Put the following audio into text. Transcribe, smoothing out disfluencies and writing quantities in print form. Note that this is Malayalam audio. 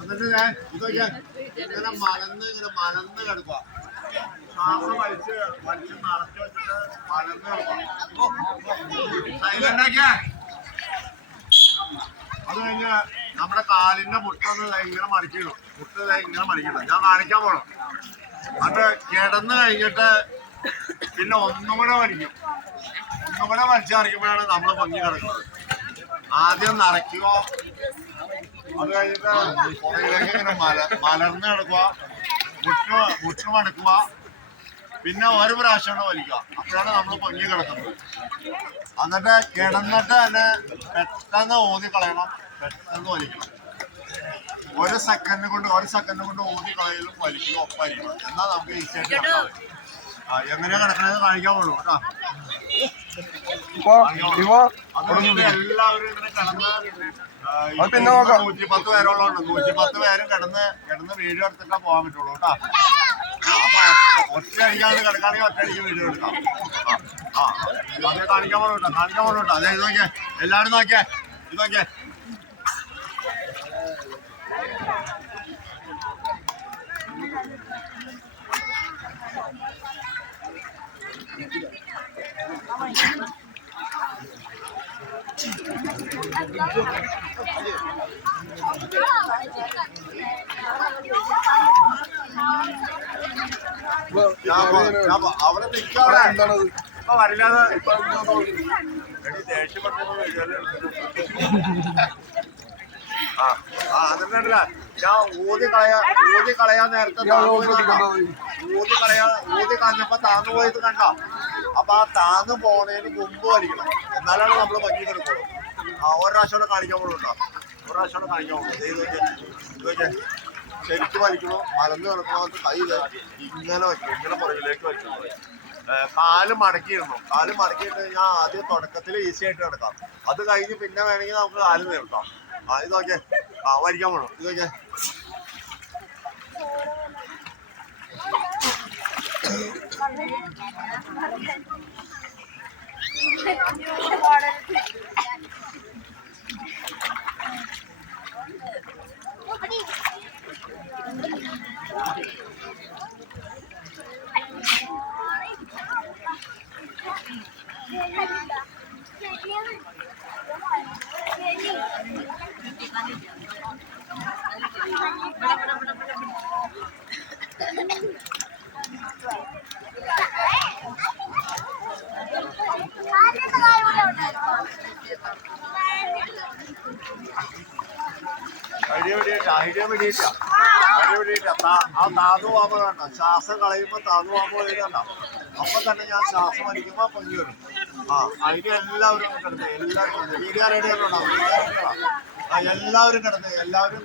എന്നിട്ട് ഞാൻ ഇതൊക്കെ ഇങ്ങനെ മലന്ന് കിടക്കുക. ശ്വാസം വലിച്ച് നിറച്ചു വെച്ചിട്ട് മലന്ന് കിടക്കുക. അത് കഴിഞ്ഞ് നമ്മുടെ കാലിന്റെ മുട്ടൊന്ന് ഇങ്ങനെ മറിക്കണം. ഇങ്ങനെ മറിക്കണം. ഞാൻ കാണിക്കാൻ പോണം. അത് കിടന്ന് കഴിഞ്ഞിട്ട് പിന്നെ ഒന്നും കൂടെ വലിച്ചറിക്കുമ്പോഴാണ് നമ്മൾ പൊങ്ങി കിടക്കുന്നത്. ആദ്യം നിറയ്ക്കുക, അത് കഴിഞ്ഞിട്ട് പുറകിലേക്ക് ഇങ്ങനെ മലർന്ന് കിടക്കുക, മുട്ട് മടക്കുക, പിന്നെ ഒരു പ്രാവശ്യമാണ് വലിക്കുക. അപ്പോഴാണ് നമ്മൾ പൊങ്ങി കിടക്കുന്നത്. എന്നിട്ട് കിടന്നിട്ട് തന്നെ പെട്ടെന്ന് ഊതി കളയണം, പെട്ടെന്ന് വലിക്കണം. ഒരു സെക്കൻഡ് കൊണ്ട് ഊതി കളയലും വലിക്കലും ഒപ്പായിരിക്കണം. എന്നാൽ നമുക്ക് ഈസിയായിട്ട് കിടക്കാം. എങ്ങനെയാ കിടക്കണത് കാണിക്കാൻ പോളൂ കേട്ടോ. എല്ലാവരും ഇങ്ങനെ കിടന്ന് 110 പേരോളം 110 പേരും കിടന്ന് വീഡിയോ എടുത്തിട്ടാ പോകാൻ പറ്റുള്ളൂ കേട്ടോ. ഒറ്റ അടിക്കാണ്ട് കിടക്കുകയാണെങ്കിൽ ഒറ്റ അടിക്ക് വീഡിയോ എടുക്കാം. അതെ കാണിക്കാൻ പോലും കേട്ടോ. അതെ ഇത് നോക്കിയേ, എല്ലാവരും നോക്കിയേ, ഇത് നോക്കിയേ. അവിടെ നിൽക്കാതെ ഇപ്പൊ വരില്ലാതെ ദേഷ്യപ്പെട്ടു. അതുകൊണ്ടല്ല ഞാൻ ഊതി കളയാൻ നേരത്തെ ഊതി കളഞ്ഞപ്പോ താന്നു പോയത് കണ്ട. അപ്പൊ ആ താന്നു പോണേന് മുമ്പ് വലിക്കണം. എന്നാലാണ് നമ്മൾ ഭംഗി കിടക്കുള്ളൂ. ഒരു പ്രാവശ്യം കാണിക്കാൻ പോലുണ്ടോ? ഇതൊക്കെ ശരിക്കും വലിക്കണോ, മലന്ന് കിടക്കണോ, കയ്യില് ഇങ്ങനെ വയ്ക്കും, ഇങ്ങനെ പുറകിലേക്ക് വയ്ക്കണം. കാല് മടക്കിയിരുന്നു. കാല് മടക്കിയിട്ട് ഞാൻ ആദ്യം തുടക്കത്തിൽ ഈസി ആയിട്ട് കിടക്കാം. അത് കഴിഞ്ഞ് പിന്നെ വേണമെങ്കിൽ നമുക്ക് കാല് നിർത്താം. ഇതൊക്കെ വലിക്കാൻ പോകണം. ഇതൊക്കെ ഐഡിയ പിടിയിട്ട ആ താന്നു പോകുമ്പോ കണ്ടോ, ശ്വാസം കളയുമ്പോ താന്നു പോകുമ്പോ കണ്ടോ. അപ്പൊ തന്നെ ഞാൻ ശ്വാസം വലിക്കുമ്പോ പൊങ്ങി വരും. അതിന് എല്ലാവരും കിടന്ന് എല്ലാവരും വീഡിയോ റെഡി ആയിട്ടുണ്ടാവും. എല്ലാവരും കിടന്ന് എല്ലാവരും